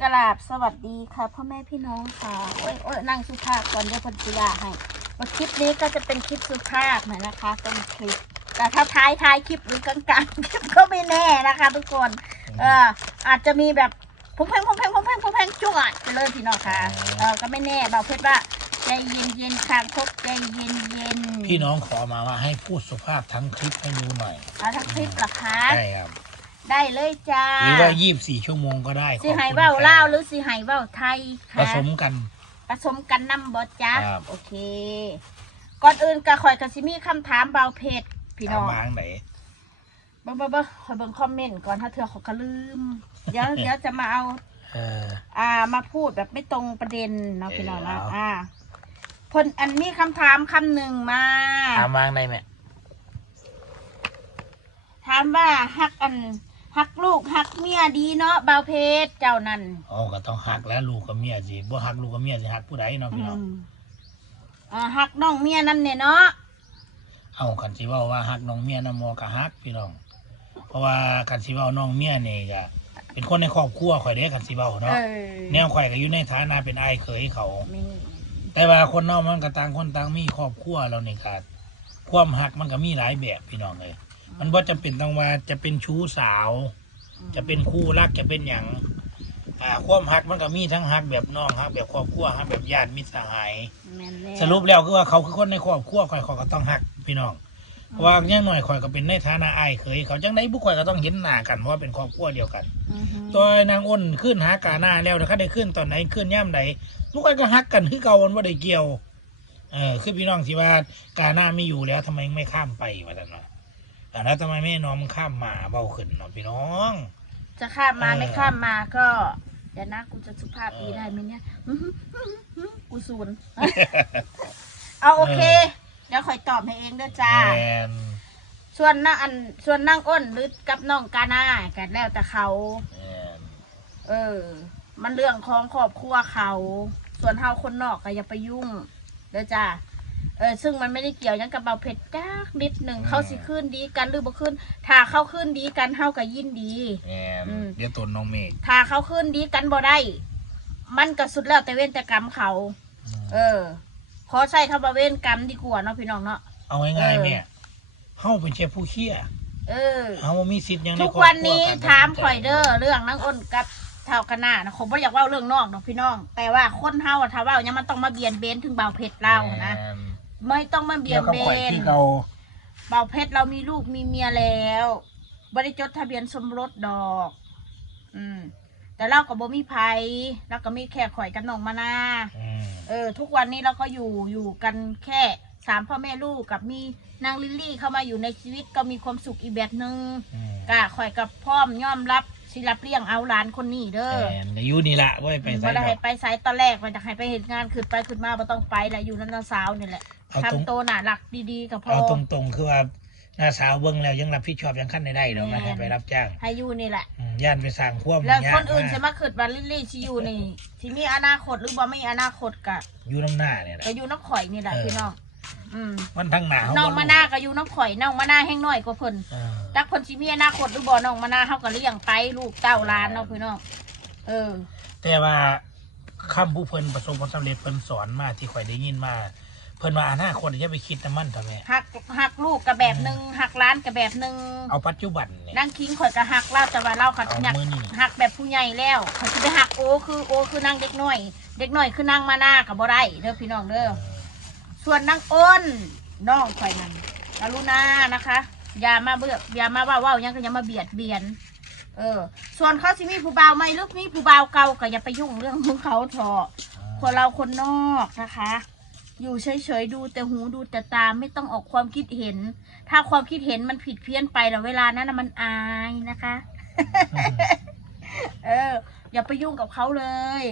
กราบสวัสดีค่ะพ่อแม่พี่น้องค่ะโอ้ยโอ้ยนั่งสุภาพก่อนเดี๋ยวพันธิยาให้ว่าคลิปนี้ก็จะเป็นคลิปสุภาพหน่อยนะคะเป็นคลิป แต่ถ้าท้ายท้ายคลิปหรือกลางกลางๆคลิปก็ไม่แน่นะคะ ทุกคนเอออาจจะมีแบบพุ่งแพงพุ่งแพงพุ่งแพงพุ่งแพงจวดไปเลยพี่น้องค่ะเออก็ไม่แน่บอกเพชรว่าใจเย็นเย็นๆคางคกใจเย็นเย็นๆพี่น้องขอมาว่าให้พูดสุภาพทั้งคลิปให้ดูหน่อยเอาทั้งคลิปเหรอคะใช่ครับ ได้เลยจ้าหรือว่ายี่บสี่ชั่วโมงก็ได้สีขอบไห้คุณเว้าครับเล่าวหรือสีไห้เว้าไทยผคะสมกัน ผสมกันนำบอจ้าครับ โอเค ก่อนอื่นก็คอยกับซิมีคำถามเบาเพจพี่น้ตามองมาทางไหนเบิ้งเบิ้งเบิ้งคอยเบิ้งคอมเมนต์ก่อนถ้าเธอเขาก็ลืม เดี๋ยวเดี๋ยวจะมาเอา เออ อ่ามาพูดแบบไม่ตรงประเด็นเนาะพี่น้องนะเออเอา อ่าพนอันมีคำถามคำหนึ่งมา ตามมาทางไหนแม่ถามว่าฮักอัน ฮักลูกฮักเมียดีเนาะเบาเพจเจ้านั่นอ๋อก็ต้องหักแล้วลูกกับเมียสิบ่หักลูกกับเมียสิหักผู้ใดเนาะพี่น้องอืมอ่าฮักน้องเมียนั่นเนี่ยเนาะเอาคันสิเว้าว่าหักน้องเมียน้ำมอก็หักพี่น้อง เพราะว่าคันสิเว้าน้องเมียนี่ก็เป็นคนในครอบครัวข่อยเด้คันสิเว้าเอเนาะอแนวข่อยก็อยู่ในฐานะเป็นอ้ายเขยเขามีแต่ว่าคนเนามันก็ต่างคนต่างมีครอบครัวแล้วนี่ครับความหักมันก็มีหลายแบบพี่น้องเลย มันว่าจำเป็นต้องว่าจะเป็นชู้สาว จะเป็นคู่รักจะเป็นอย่างอ่าความหักมันก็มีทั้งหักแบบน้องหักแบบครอบครัวหักแบบญาติมิตรสหาย แม่นแล้วสรุปแล้วคือว่าเขาคือคนในครอบครัวข่อยเขาก็ต้องหักพี่น้องเพราะว่าอย่างหน่อยข่อยก็เป็นในฐานะอ้ายเคยเขาจังไดบุข่อยก็ต้องเห็นหน้ากันเพราะว่าเป็นครอบครัวเดียวกัน อือฮึตัวนางอ้นขึ้นหากาหน้าแล้วนะคะได้ขึ้นตอนไหนขึ้นย่ำใดลูกไอ้ก็ฮักกันคือเก่าวันว่าได้เกี่ยว เออคือพี่น้องสิว่ากาหน้าไม่อยู่แล้วทำไมไม่ข้ามไปวะท่านวะ อ่าแล้วทำไมไม่น้อมข้ามมาเบาขึ้นเนาะพี่น้อง จะข้ามมาเออ ไม่ข้ามมาก็เดี๋ยวนะกูจะสุภาพดีได้ไหมเนี่ยอื้อหืออื้อหือกูศูนย์เอาโอเค เดี๋ยวคอยตอบให้เองเด้อจ้า แมนส่วนนั่งอันส่วนนั่งอ้นหรือกับน้องกาหน้ากันแล้วแต่เขา แมนเออ มันเรื่องของครอบครัวเขา ส่วนเฮาคนนอกก็อย่าไปยุ่งเด้อจ้า เออซึ่งมันไม่ได้เกี่ยวหยังกับเบาเผ็ดจ้ากนิดหนึ่งเขาสิขึ้นดีกันหรือบ่ขึ้นถ้าเขาขึ้นดีกันเฮาก็ยินดีแมนอืม เดี๋ยวตนน้องเมฆถ้าเขาขึ้นดีกันบ่ได้ มันก็สุดแล้วแต่เว้นแต่กรรมเขา เออ ขอใช้คำว่าเว้นกรรมดีกว่าเนาะพี่น้องเนาะ เอาง่ายเออๆแม่เฮาเป็นแค่ผู้เคี้ยเออ เฮาบ่มีสิทธิ์หยังในทุกครอบครัววันนี้กรถามตัดสินใจข่อยเด้อเรื่องนั่งอ้นกับเท่ากันหน้านะผมไม่อยากเว่าเรื่องนอกเนาะพี่น้อง แต่ว่าคนเฮาอะถ้าเว่าเนี่ยมันต้องมาเบียดเบนถึงเบาเพชรเรานะ แม่น ไม่ต้องมาเบียเดี๋ยดวก็เบข่อยนคือเก่าเบาเพชรเรามีลูกมีเมียแล้วบริจดทะเบียนสมรสดอก อืม แต่เราก็บ่มีภัยเราก็มีแค่ข่อยกับน้องมานาอืมเออ ทุกวันนี้เราก็อยู่อยู่กันแค่สามพ่อแม่ลูกกับมีนางลิลลี่เข้ามาอยู่ในชีวิตก็มีความสุขอีกแบบหนึง่งอืมกะข่อยกับพ่อมยอมรับสิรับเลี้ยงเอาหลานคนนี้เด้อแมนก็อยู่นี่ละว่าไปบ่ใส่ได้ดอให้กไปไสตอนแรกว่าจะให้ไปเหตุงานขึ้นไปขึ้นมาบ่ต้องไปแหละอยู่นั่นนะสาวนี่แหละ เอาตรงทำโตวหน่ารักดีๆกับพ่อ เอาตรงๆ คือว่าหน้าสาวเบิ้งแล้วยังรับผิดชอบยังขั้นได้ได้ดอกนะแม่ ให้ไปรับจ้างให้อยู่นี่แหละ อืมย่านไปสร้างความแล้วยากคนอื่นมากสิมาขึ้นว่าลิลลี่สิอยู่นี่สิมีอนาคตหรือบ่มีอนาคตกะอยู่น้ำหน้าเนี่ยแหละก็อยู่น้ำข่อยนี่แหละเออ พี่น้องอืมมันทั้งหนาน้องมานาก็อยู่น้ำข่อยน้องมานาแห้งน้อยกว่าเพิ่นเออจักเพิ่นสิมีอนาคตหรือบ่น้องมานาเฮาก็เลี้ยงไปลูกเต้าหลานเนาะพี่น้องเออ แต่ว่าคำผู้เพิ่นประสบผลสำเร็จเพิ่นสอนมาที่ข่อยได้ยินมา เพิ่นว่าอนาคตอย่าไปคิดน้ำมันทำไมหักหักลูกกับแบบหนึ่งหักร้านกับแบบหนึ่งเอาปัจจุบันเนี่ย นั่งคิงข่อยก็หักเล่าแต่ว่าเล่าขัดเอาหักมือนี่ หักแบบผู้ใหญ่แล้วเขาจะไปหักโอคือโอคือนั่งเด็กน้อย เด็กน้อยคือนั่งมาหน้ากับบ่ได้เด้อพี่น้องเด้อส่วนนั่งอ้นน้องข่อยนั่นกรุณานะคะอย่ามาเบื่ออย่ามาว่าเว่าหยังก็อย่ามาเบียดเบียน เออ ส่วนเขาสิมีผู้บ่าวไหมหรือมีผู้บ่าวเก่าก็อย่าไปยุ่งเรื่องของเขาเถอะคนเราคนนอกนะคะ อยู่เฉยๆดูแต่หูดูแต่ตาไม่ต้องออกความคิดเห็น ถ้าความคิดเห็นมันผิดเพี้ยนไปแล้วเวลานั้นน่ะมันอายนะคะ เออ อย่าไปยุ่งกับเขาเลย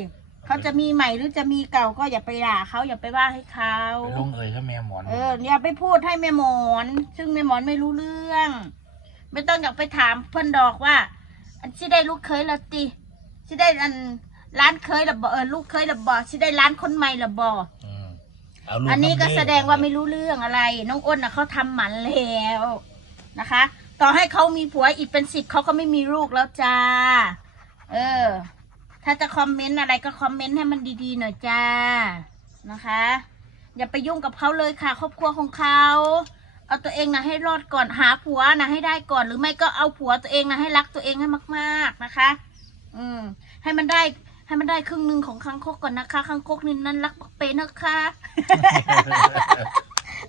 เขาจะมีใหม่หรือจะมีเก่าก็อย่าไปด่าเขาอย่าไปว่าให้เขาไปลงเอ่ยเขาแม่หมอนเอออย่าไปพูดให้แม่หมอน ซึ่งแม่หมอนไม่รู้เรื่อง ไม่ต้องอยากไปถามเพื่อนดอกว่า อันที่ได้ลูกเคยละติที่ได้อันร้านเคยละบอเออลูกเคยละบอที่ได้ร้านคนใหม่ละบอม เอาลูกอันนี้ก็ำเด้แสดงว่าไม่รู้เรื่องอะไร น้องอ้นนะเขาทำหมันแล้วนะคะ ต่อให้เขามีผัวอีกเป็นสิบเขาก็ไม่มีลูกแล้วจ้า เออ ถ้าจะคอมเมนต์อะไรก็คอมเมนต์ให้มันดีๆหน่อยจ้านะคะ อย่าไปยุ่งกับเขาเลยค่ะ ครอบครัวของเขาเอาตัวเองนะให้รอดก่อนหาผัวนะให้ได้ก่อนหรือไม่ก็เอาผัวตัวเองนะให้รักตัวเองให้มาก ๆนะคะ อืมให้มันได้ ให้มันได้ครึ่งหนึ่งของคังคกก่อนนะคะคังคกนี่นั้นรักบักเปนะคะ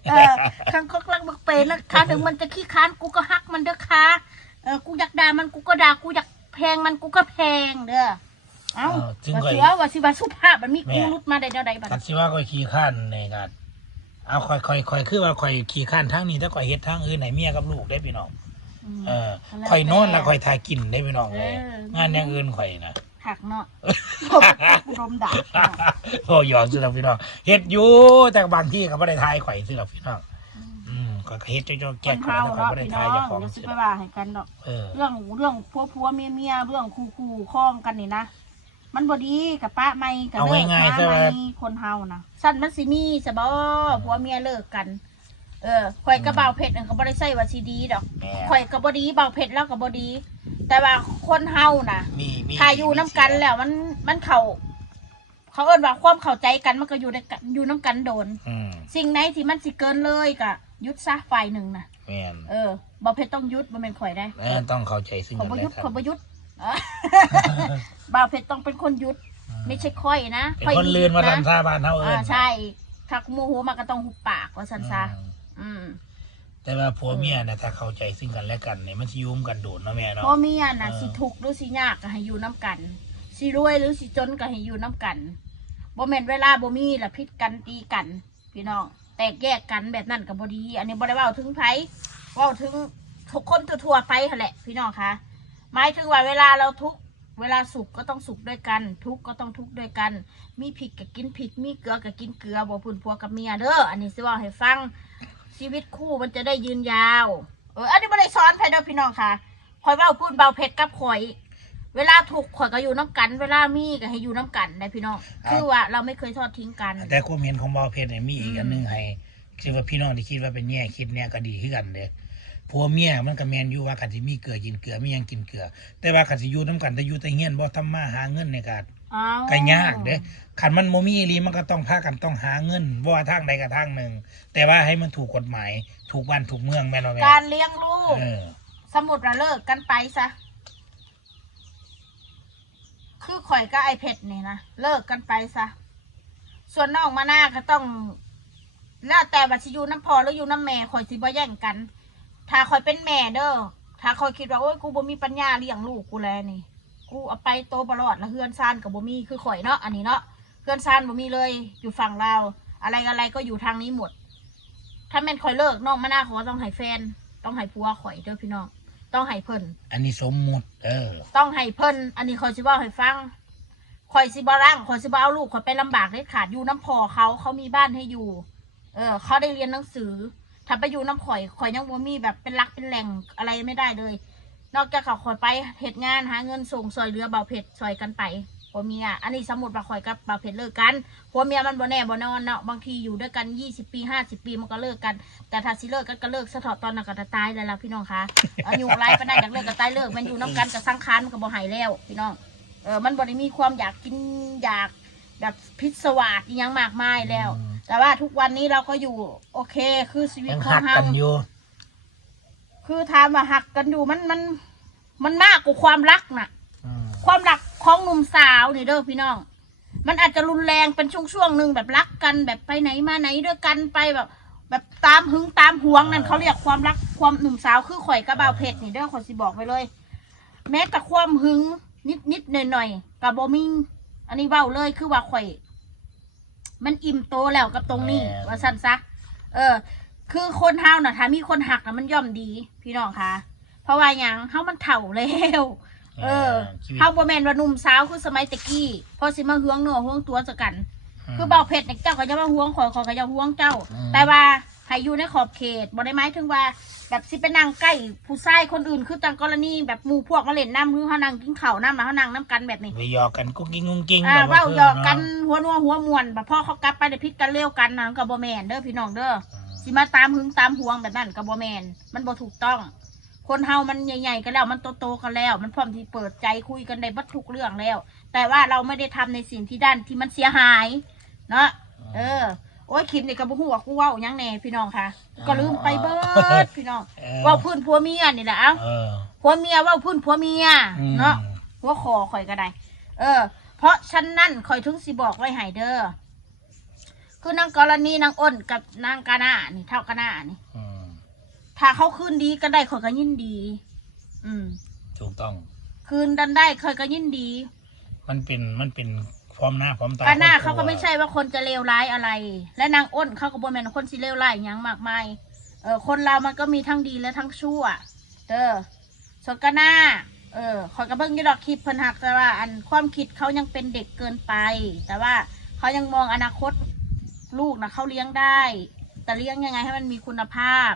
เออคังคกรักบักเปนะคะ ถึงมันจะขี้ค้านกูก็ฮักมันเด้อค่ะเออกูอยากด่ามันกูก็ด่ากูอยากแพงมันกูก็แพงเด้อเอ้าเออถึงว่าก่อยเสือว่าสิว่าสุภาพมันมีแม่กูรุดมาได้เท่าใดบัดกันสิว่าค่อยขี้ข้านในการเอาค่อยค่อยค่อยคือว่าค่อยขี้ข้านทางนี้ถ้าค่อยเฮ็ดทางอื่นให้เมียกับลูกได้พี่น้องมเออแล้วค่อยนอนแล้วแต่ค่อยทากินได้พี่น้องเลยเออ งานอย่างอื่นค่อยนะ หักเนาะกูดมด่าเนาะโอ้ยอมสิเราพี่น้องเฮ็ดอยู่แต่บางที่ก็บ่ได้ทายข่อยสิเราพี่น้องอืมก็เฮ็ดจ้อๆคแก้นข่อยเฮาแล้วก็เนาะบ่ได้พี่ทาน้ยองเจ้าของเดี๋ยวสิสิไปว่าให้กันดอกเออเรื่องเรื่องผัวผัวเมียเมียเรื่องคู่คู่คล้องกันนี่นะมันบ่ดีกับป้าไม่กับเอาเลิกง่ายๆหาใช่ไหมไม่คนเฮานะสั้นมันสิมีสบอผัวเมียเลิกกัน เออข่อยกับเบาเผ็ดนั่นก็บ่ได้ใส่ว่าสิดีดอกแหม่ข่อยก็บ่ดีเบาเผ็ดแล้วก็บ่ดี แต่ว่าคนเฮานะมีมีถ้าอยู่น้กันแล้วมันมันเข้าเขาเอิ้นว่าความเข้าใจกันมันก็อยู่ในกันอยู่น้กันโดน อืมสิ่งไหนที่มันสิเกินเลยก็หยุดซะฝ่ายหนึ่งนะแม่นเออบ่เผ็ดต้องหยุดบ่แม่นข่อยได้แม่นต้องเข้าใจซึ่งขอกันประและยุทธ์กันขอประยุทธ์อะบ่าวเพชรต้องเป็นคนหยุด ไม่ใช่ค่อยนะเป็นคนลื่นมาทำท่าบ้านเฮาเอิ้อ่านใช่ถ้าโมโหมันก็ต้องหุบปากว่าสันซะอืมอืม แต่ว่าผัวเมียนะถ้าเข้าใจซึ่งกันและกันเนี่ยมันสิอยุ่มกันโดดเนาะแม่เนาะ พ่อเมียน่ะเออ สิทุกข์หรือสิยากก็ให้อยู่น้ำกันสิรวยหรือสิจนก็ให้อยู่น้ำกันบ่แม่นเวลาบ่มีละพิษกันตีกัน พี่น้องแตกแยกกันแบบนั้นก็บ่ดี อันนี้บ่ได้เว้าถึงไผเว้าถึงทุกคนทั่วๆไปหั่นแหละ พี่น้องคะหมายถึงว่าเวลาเราทุกข์เวลาสุขก็ต้องสุขด้วยกัน ทุกข์ก็ต้องทุกข์ด้วยกัน มีพริกก็กินพริกมีเกลือก็กินเกลือบ่พุ่นพัวกับเมียเด้ออันนี้สิเว่าให้ฟัง ชีวิตคู่มันจะได้ยืนยาว เอออันนี้ไม่ได้สอนใครเด้อพี่น้องค่ะคอยเว่าพูดเบาเผ็ดกับข่อย เวลาถูกข่อยก็อยู่น้ำกัน เวลามีก็ให้อยู่น้ำกันนะพี่น้อง คือว่าเราไม่เคยทอดทิ้งกัน แต่ความเห็นของบ่าวเพชรเนี่ยมีอีกอืมอันหนึงให้คือว่าพี่น้องที่คิดว่าเป็นแง่คิดเนี่ยก็ดีขึ้นกันเด้ ผัวเมียมันก็แมนอยู่ว่าคันสิมีเกลือกินเกลือมีหยังกินเกลือ แต่ว่าคันสิอยู่นํกันแต่อยู่แต่เฮียนบ่ทำมาหาเงินในการอ้าวก็ยากเด้คันมันบ่มีอีหลีมันก็ต้องพากันต้องหาเงินบ่ว่าทางใดก็ทางหนึ่ง แต่ว่าให้มันถูกกฎหมายถูกบ้านถูกเมืองแม่นบ่แม่การเลี้ยงลูก เออสมุดระเลิกกันไปซะ คือข่อยก็ไอเผ็ดนี่นะ เลิกกันไปซะ ส่วนน้องมาหน้าก็ต้อง แล้วแต่ว่าสิอยู่น้ำพอหรืออยู่น้ำแม่ข่อยสิบ่แย่งกัน ถ้าข่อยเป็นแม่เด้อ ถ้าข่อยคิดว่าโอ้ยกูบ่มีปัญญาเลี้ยงลูกกูแล้วนี่ กูเอาไปโตบลอดแล้วเฮือนซานกับบ่มีคือข่อยเนาะ อันนี้เนาะ เฮือนซานบ่มีเลยอยู่ฝั่งเราวอะไรอะไรก็อยู่ทางนี้หมด ถ้าแม่นข่อยเลิกน้องมาหน้าเขาก็ต้องให้แฟน ต้องให้ผัวข่อยเด้อพี่น้อง ต้องให้เพิ่น อันนี้สมมุติเออ ต้องให้เพิ่น อันนี้ข่อยสิบอกให้ฟังข่อยสิบ่ร่างข่อยสิบ่เอาลูกข่อยไปลำบากได้ขาดอยู่น้ำพอเขาเขามีบ้านให้อยู่ เออเขาได้เรียนหนังสือ ถ้าไปอยู่น้ำข่อยข่อยยังบ่มีแบบเป็นรักเป็นแหล่งอะไรไม่ได้เลย นอกจากเขาข่อยไปเหตุงานหาเงินส่งซอยเรือเบาเผ็ดซอยกันไปผัวเมียอันนี้สมมติว่าข่อยกับเบาเผ็ดเลิกกันผัวเมียมันบ่แน่บ่นอนเนาะบางทีอยู่ด้วยกันยี่สิบปีห้าสิบปีมันก็เลิกกัน แต่ถ้าสิเลิกกันก็เลิกสะเถอดตอนนั้นก็จะตายแล้วล่ะพี่น้องคะอายุไรปานนั้อยากเลิกก็ตายเลิกมันอยู่น้ำกันกับสังขารมันก็บ่หายแล้วพี่น้องเออมันบ่ได้มีความอยากกินอยาก แบบพิศวาสอีหยังมากมายแล้ว อืม แต่ว่าทุกวันนี้เราก็อยู่ โอเค คือชีวิตยังขอหังกเรากันอยู่คือถามว่าหักกันอยู่มันมัน มันมากกว่าความรักน่ะ อืมความรักของหนุ่มสาวนี่เด้อพี่น้อง มันอาจจะรุนแรงเป็นช่วงๆหนึ่งแบบรักกันแบบไปไหนมาไหนด้วยกันไปแบบ แบบตามหึงตามหวงนั่นเขาเรียกความรักความหนุ่มสาวคือข่อยกระบ่าวเพชรนี่เด้อข่อยสิบอกไปเลย แม้แต่ความหึงนิดนิดหน่อยหน่อยๆกับบอมิง อันนี้เว้าเลยคือว่าข่อย มันอิ่มโตแล้วกับตรงนี้ ว่าสั้นซะเออ คือคนเฮาน่ะถ้ามีคนหักน่ะมันย่อมดี พี่น้องคะเพราะว่าอย่างเฮามันเฒ่าแล้วเออชีวิตเฮาบ่แม่นว่าหนุ่มสาวคือสมัยตะกี้พอสิมาห่วงเนื้อห่วงตัวซะกัน คือเบาเผ็ดเนี่ยเจ้าก็จะมาห่วงข่อยข่อยก็จะห่วงเจ้าอืมแต่ว่า ให้อยู่ในขอบเขตบ่ได้หมายถึงว่า แบบสิไปนั่งใกล้ผู้ชายคนอื่น คือจังกรณีแบบหมู่พวกมาเล่นน้ำหรือเฮานั่งกินข้าวน้ำมาเฮานั่งน้ำกันแบบนี้ ไปหยอกกันกุ๊กกิ้งกุ้งกิ้งอ่าแบบเว้าหยอกกันเหัวนัวหัวมวนแบบพ่อเขากลับไปได้พิษกันเลี้ยวกันนะมันก็บ่แม่นเด้อพี่น้องเด้อนาะสิมาตามหึงตามหวงแบบนั้นก็บ่แม่นมันบ่ถูกต้อง คนเฮามันใหญ่ๆกันแล้วมันโตๆกันแล้ว มันพร้อมที่เปิดใจคุยกันในบัดทุกเรื่องแล้ว แต่ว่าเราไม่ได้ทำในสิ่งที่ด้านที่มันเสียหาย เนาะเออ โอ้ยคลิปนี่ก็บ่ฮู้ว่ากูเว้าหยังแน่พี่น้องค่ะ ก็ลืมไปเบิดพี่น้องเออ เว้าพื้นผัวเมียนี่แหละเอ้าเออ ผัวเมียเว้าพื้นผัวเมียอืม เนาะหัวคอข่อยก็ได้ เออ เพราะฉันนั่นข่อยถึงสิบอกไว้ให้เด้อคือนางกรณีนางอ้นกับนางกาหน้านี่เท่ากาหน้านี่ อืมถ้าเขาคืนดีก็ได้ข่อยก็ยินดี อืม ถูกต้อง คืนดันได้ข่อยก็ยินดี มันเป็นมันเป็น พร้อมหน้าพร้อมตากาหน้าเขาก็ไม่ใช่ว่าคนจะเลวร้ายอะไร และนางอ้นเขาก็บ่แม่นคนสิเลวร้ายหยังมากมายเออคนเรามันก็มีทั้งดีและทั้งชั่วเด้อส่วนกหน้าเออขอยกระเบิ้งยี่ดอกคลิปเพิ่นหักแต่ว่า อันความคิดเขายังเป็นเด็กเกินไป แต่ว่าเขายังมองอนาคตลูกนะเขาเลี้ยงได้ แต่เลี้ยงยังไงให้มันมีคุณภาพ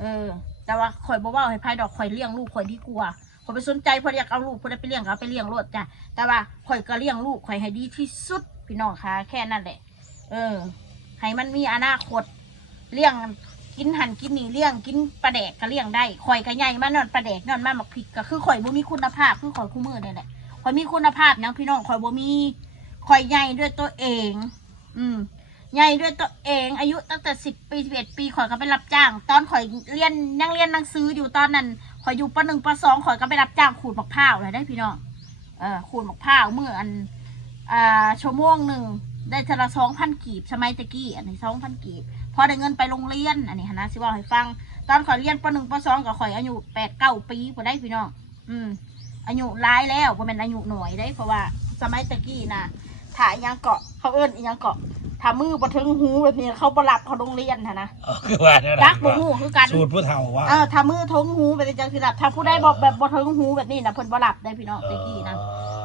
เออ แต่ว่าข่อยบอกว่าให้พายดอกข่อยเลี้ยงลูกข่อยดีกว่า ข่อยไปสนใจพออยากเอาลูกพอได้ไปเลี้ยงเอาไปเลี้ยงรถจ้ะแต่ว่าข่อยก็เลี้ยงลูกข่อยให้ดีที่สุดพี่น้องคะแค่นั้นแหละ เออให้มันมีอนาคตเลี้ยงกินหันกินนี่เลี้ยงกินปลาแดกก็เลี้ยงได้ข่อยก็ใหญ่มานอนปลาแดกนอนมาหมักพริกก็คือข่อยบ่มีคุณภาพคือข่อยคู่มือนี่แหละข่อยมีคุณภาพหยังพี่น้องข่อยบ่มีข่อยใหญ่ด้วยตัวเอง อืมใหญ่ด้วยตัวเอง อายุตั้งแต่สิบปีสิบเอ็ดปีข่อยก็ไปรับจ้าง ตอนข่อยเรียนยังเรียนหนังสืออยู่ตอนนั้น ข่อยอยู่ปหนึ่งปสองข่อยก็ไปรับจ้างขูดมะพร้าวเลยได้พี่น้องเออขูดมะพร้าวเมื่ออันอ่าชั่วโมงหนึ่งได้เทละสองพันกีบสมัยตะกี้อันนี้สองพันกีบพอได้เงินไปโรงเรียนอันนี้หนนะสิว่าให้ฟัง ตอนข่อยเรียนปหนึ่งปสองกับข่อยอายุแปดเก้าปีพอได้พี่น้อง อืมอายุร้ายแล้วบ่แม่นอายุหน่อยได้เพราะว่าสมัยตะกี้นะ ถ่ายยังเกาะ เขาเอิ้นอีหยังเกาะถ้ามือบ่ถึงหูแบบนี้เขาบ่รับเขาโรงเรียนหั้นนะเออคือว่าเนี่ยจักบ่ฮู้คือกันสูตรผู้เฒ่าว่า เออถ้ามือถึงหูแบบนี้จังสิรับถ้าผู้ใดบ่แบบบ่ถึงหูแบบนี้นะเพิ่นบ่รับได้พี่น้องตะกี้นะ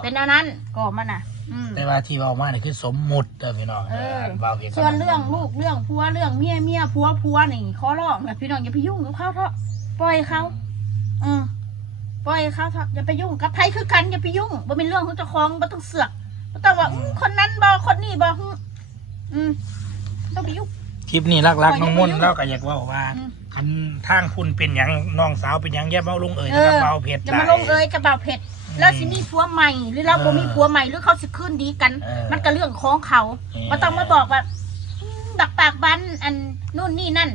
เป็นแนวนั้นก็มันน่ะ อืม แต่ว่าที่เว้ามานี่คือสมมุติเด้อพี่น้องเออ เว้าเห็นส่วนเรื่องลูกเรื่องผัวเรื่องเมียเมียผัวผัวนี่ขอร้องนะพี่น้องอย่าไปยุ่งกับเขาเถอะปล่อยเขาเออปล่อยเขาเถอะอย่าไปยุ่งกับใครคือกันอย่าไปยุ่งบ่เป็นเรื่องของเจ้าของบ่ต้องเสือกบ่ ต้องว่าอื้อคนนั้นบ่คนนี้บ่ฮึอืมต้องไปยุ่ง คลิปนี้รักๆน้องมุ่นแล้วก็อยากเว่าว่าอืม คันทางคุณเป็นหยังน้องสาวเป็นหยังอย่าเว้าลงเอ่ยเอนะอครับเว้าเพชรอย่ามาลงเอยกับบ่าวเผ็ด แล้วสิมีผัวใหม่ หรือเราบ่มีผัวใหม่หรือเขาสิคืนดีกัน เออ มันก็เรื่องของเขาบ่ต้องมาบอกว่าอืมดักปากบันอันนู่นนี่นั่น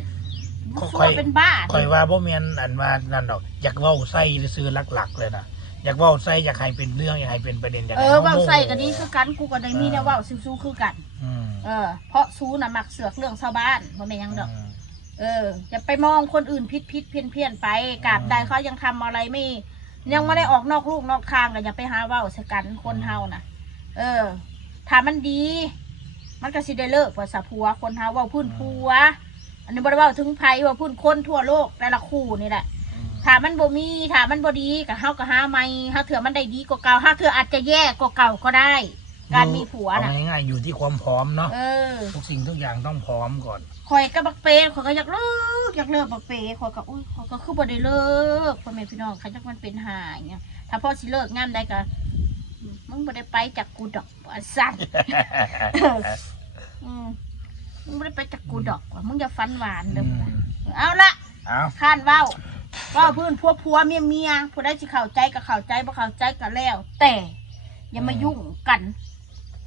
สัวเป็นบ้า คอยว่าบ่แม่นอันว่านั่นดอก อยากเว้าใส่ซื้อหลักๆเลยนะ อยากเว้าใส่อยากให้เป็นเรื่องอยากให้เป็นประเด็นอยากเอให้อโมโหเว่าใส่กันนี้คือกันกูก็ได้มีแนวเว่าซิวๆคือกัน อืมเออ เพราะซูน่ะมักเสือกเรื่องชาวบ้านบ่แม่นหยังดอก อืม เอออย่าไปมองคนอื่นพิษพิษเพี้ยนเพี้ยนไปกราบใดเขายังทำอะไรไม่ ยังไม่ได้ออกนอกลูกนอกทางก็อย่าไปหาเว่าใส่กันคนเฮาน่ะเออถ้ามันดี มันก็สิได้เลิกภาษาผัวคนเฮาเว่าพื้นผัว อันนี้บ่ได้เว่าถึงไผเว่าพื้นคนทั่วโลกแต่ละคู่นี่แหละ ถ้ามันบ่มีถ้ามันบ่ดีก็เฮาก็หาใหม่ถ้าเถื่อมันได้ดีกว่าเก่าถ้าเถื่ออาจจะแย่กว่าเก่าก็ได้ การมีผัวน่ะ เอาง่ายๆอยู่ที่ความพร้อมเนาะ เออทุกสิ่งทุกอย่างต้องพร้อมก่อนข่อยกับบักเปข่อยก็อยากเลิกอยากเลิกบักเปข่อยก็อุ้ยข่อยก็คือบ่ได้เลิกพ่อแม่พี่น้องใครจักมันเป็นหาอย่างเงี้ยถ้าพ่อสิเลิกงานใดก็มึงบ่ได้ไปจากกูดอกว่าสั่น อืมมึงบ่ได้ไปจากกูดอกว่ามึงอย่าฟันหวานเด้อมึงน่ะเอาละเอา ข้านเว้า เว้าพื้นพัวพัวเมียเมียผู้ใดสิเข้าใจก็เข้าใจบ่เข้าใจก็แล้ว แต่อย่ามายุ่งกัน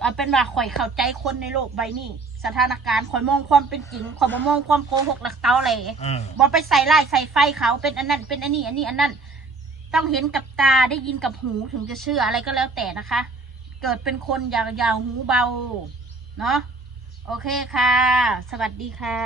เอาเป็นว่าข่อยเข้าใจคนในโลกใบนี้ สถานการณ์ข่อยมองความเป็นจริงข่อยบ่มองความโกหกหลักเตาแหลอืมบ่ไปใส่ไล่ใส่ไฟเขาเป็นอันนั้นเป็นอันนี้ อันนี้อันนั้น ต้องเห็นกับตาได้ยินกับหูถึงจะเชื่ออะไรก็แล้วแต่นะคะ เกิดเป็นคนอย่าอย่าหูเบา เนาะโอเคค่ะ สวัสดีค่ะ